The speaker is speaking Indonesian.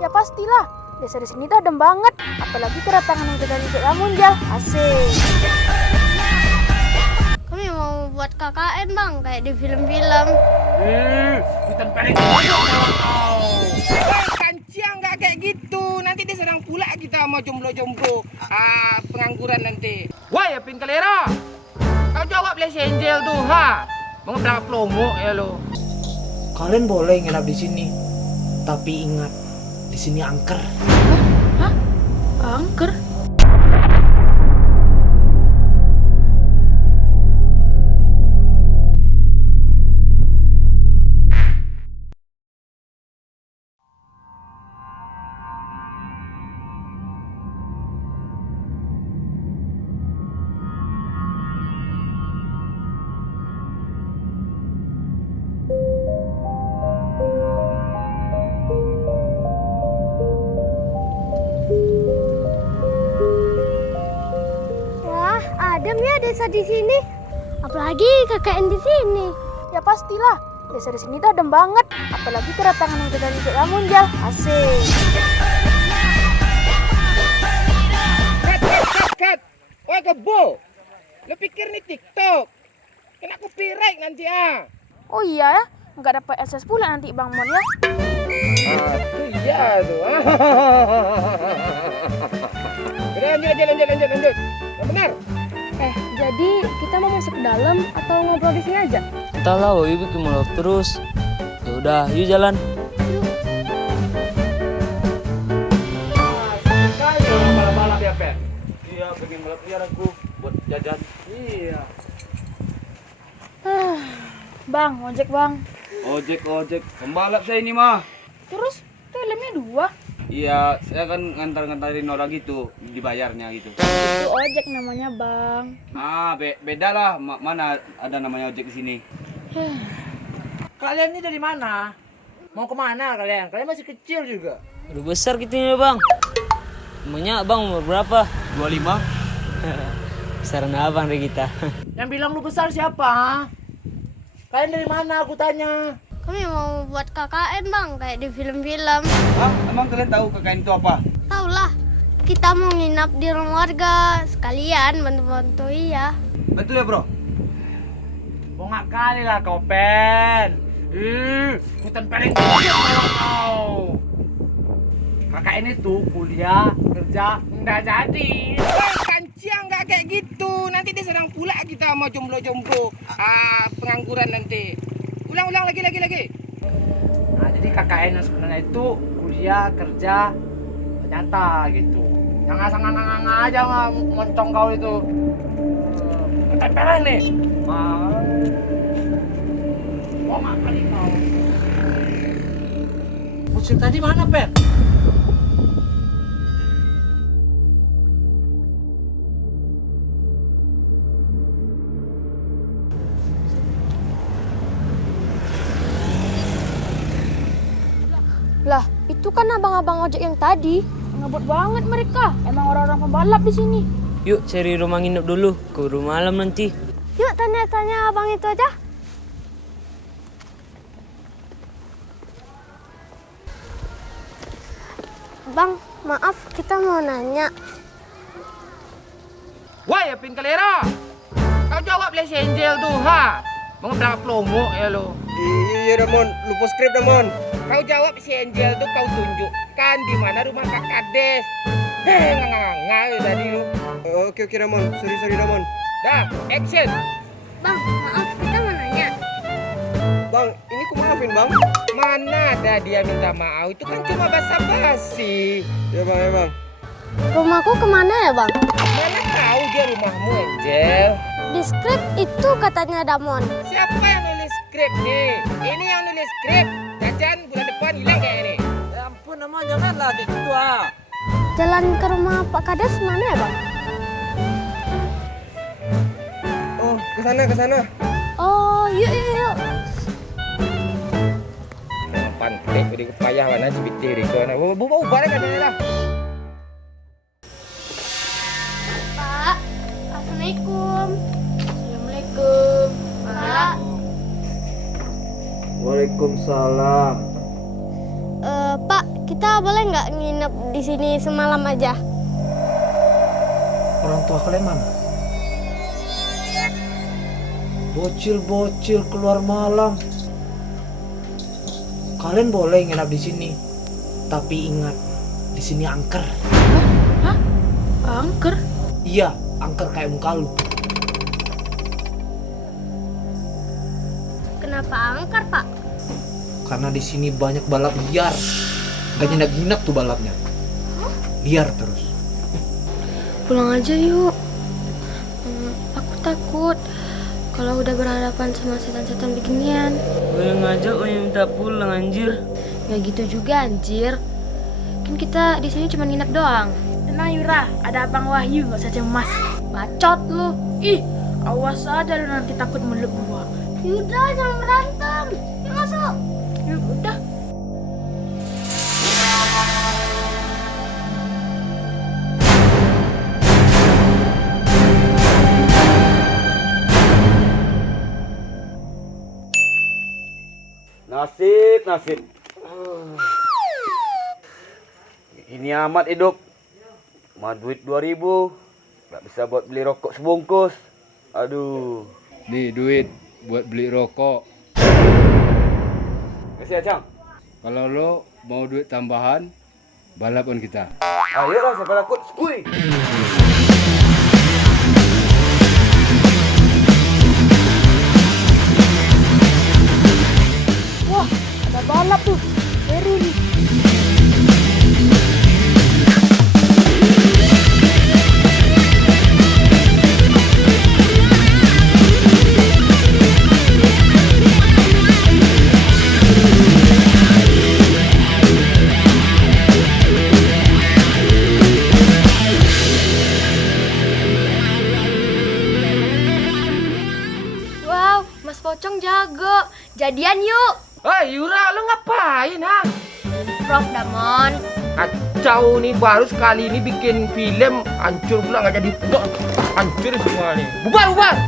Ya pastilah, desa di sini tuh adem banget. Apalagi kedatangan yang dari Lamunjal. Asik. Kami mau buat KKN bang, kayak di film-film. Hutan paling kancing nggak kayak gitu. Nanti diserang pula kita sama jomblo-jomblo pengangguran nanti. Wah, ya pin kalera. Kau jawab les angel tuh, ha? Mau berangkat promo ya lo. Kalian boleh nginap di sini, tapi ingat, di sini angker. Hah? Angker? Wah, adem ya desa di sini. Apalagi KKN di sini. Ya pastilah, desa di sini tuh adem banget. Apalagi kedatangan yang dari Lamunjal. Asik. Kat. Wah, kebo. Lo pikir nih TikTok? Kena copyright nanti Oh iya ya, nggak dapat akses pula nanti Bang Mon ya. Itu iya tuh. Udah lanjut. Yang benar. Jadi kita mau masuk ke dalam atau ngobrol di sini aja? Entahlah, Wiwi bikin molor terus. Ya udah, yuk jalan. Sekali orang balap-balap ya, Pen? Iya, pengen balap liar aku buat jajan. Iya. Bang, ojek bang. Ojek. Pembalap saya ini mah. Terus, tuh helmnya 2. Iya, saya kan ngantar-ngantarin orang gitu, dibayarnya gitu. Itu ojek namanya bang. Beda lah. Mana ada namanya ojek di sini? Kalian ini dari mana? Mau kemana kalian? Kalian masih kecil juga. Udah besar gitu ya, Bang. Emangnya Bang umur berapa? 25. Besaran abang dari kita. Yang bilang lu besar siapa? Kalian dari mana aku tanya? Kami mau buat KKN bang, kayak di film-film. Emang kalian tahu KKN itu apa? Tahu lah, kita mau nginap di rumah warga sekalian bantu-bantu iya. Betul ya, Bro? Bongak kali lah kau, Pen. Hutan paling kau. KKN itu kuliah, kerja, nggak jadi. Kancing nggak kayak gitu. Nanti diserang pula kita sama jomblo-jomblo pengangguran nanti. Ulang lagi. Nah, jadi KKN yang sebenarnya itu kuliah, kerja, ternyata gitu. Yang ngasang-ngang aja moncong kau itu. Ketempelan nih. Bongak kali kau. Musim tadi mana, Pen? Lah, itu kan abang-abang ojek yang tadi. Ngebut banget mereka. Emang orang-orang pembalap di sini. Yuk cari rumah nginep dulu, keburu malam nanti. Yuk tanya-tanya abang itu aja. Bang, maaf kita mau nanya. Wah, ya pin kalera. Kau jawab les angel tuh, ha? Mau berangkat promo ya lo. Iya Ramon, lupa skrip Ramon. Kau jawab si angel tuh, kau tunjukkan di mana rumah Kak Kades. Nggak tadi lu. Oke Ramon, sorry Ramon. Dah, action. Bang, maaf kita mau nanya. Bang, ini ku maafin bang. Mana ada dia minta maaf? Itu kan cuma basa-basi. Ya bang. Rumahku kemana ya bang? Mana tahu dia rumahmu, Angel? Di skrip itu katanya Damon. Siapa yang nulis skrip nih? Ini yang nulis skrip. Jajan bulan depan hilang kayak ini. Ya ampun, Ramon janganlah kayak gitu Jalan ke rumah Pak Kades mana ya bang? Oh, ke sana. Oh, yuk. Pantek udah kepayah mana cibiti riko na. Bubau balik kan lah. Pak, Assalamualaikum. Assalamualaikum. Pak. Waalaikumsalam. Pak, kita boleh nggak nginep di sini semalam aja? Orang tua kalian mana? Bocil-bocil keluar malam. Kalian boleh nginap di sini. Tapi ingat, di sini angker. Hah? Angker? Iya, angker kayak muka lu. Kenapa angker, Pak? Karena di sini banyak balap liar. Gak nginap-nginap tuh balapnya. Liar terus. Pulang aja yuk. Aku takut kalau udah berhadapan sama setan-setan beginian. Gue yang ngajak, gue yang minta pulang anjir. Gak gitu juga anjir. Kan kita di sini cuma nginep doang. Tenang Yura, ada Abang Wahyu, gak usah cemas. Bacot lu. Ih, awas aja lu nanti takut meluk gua. Yaudah, jangan berantem. Yuk masuk. Ya udah. Nasib. Ini amat hidup. Cuma duit 2.000. Gak bisa buat beli rokok sebungkus. Aduh. Nih duit buat beli rokok. Kasih ya, Cang. Kalau lo mau duit tambahan, balapan kita. Ayolah, siapa takut? Skui. Wah, ada balap tuh. Seru nih. Wow, Mas Pocong jago. Jadian yuk. Hei Yura, lu ngapain ha? Prof Damon. Kacau nih, baru sekali ini bikin film, hancur pula nggak jadi. Hancur semua nih. Bubar.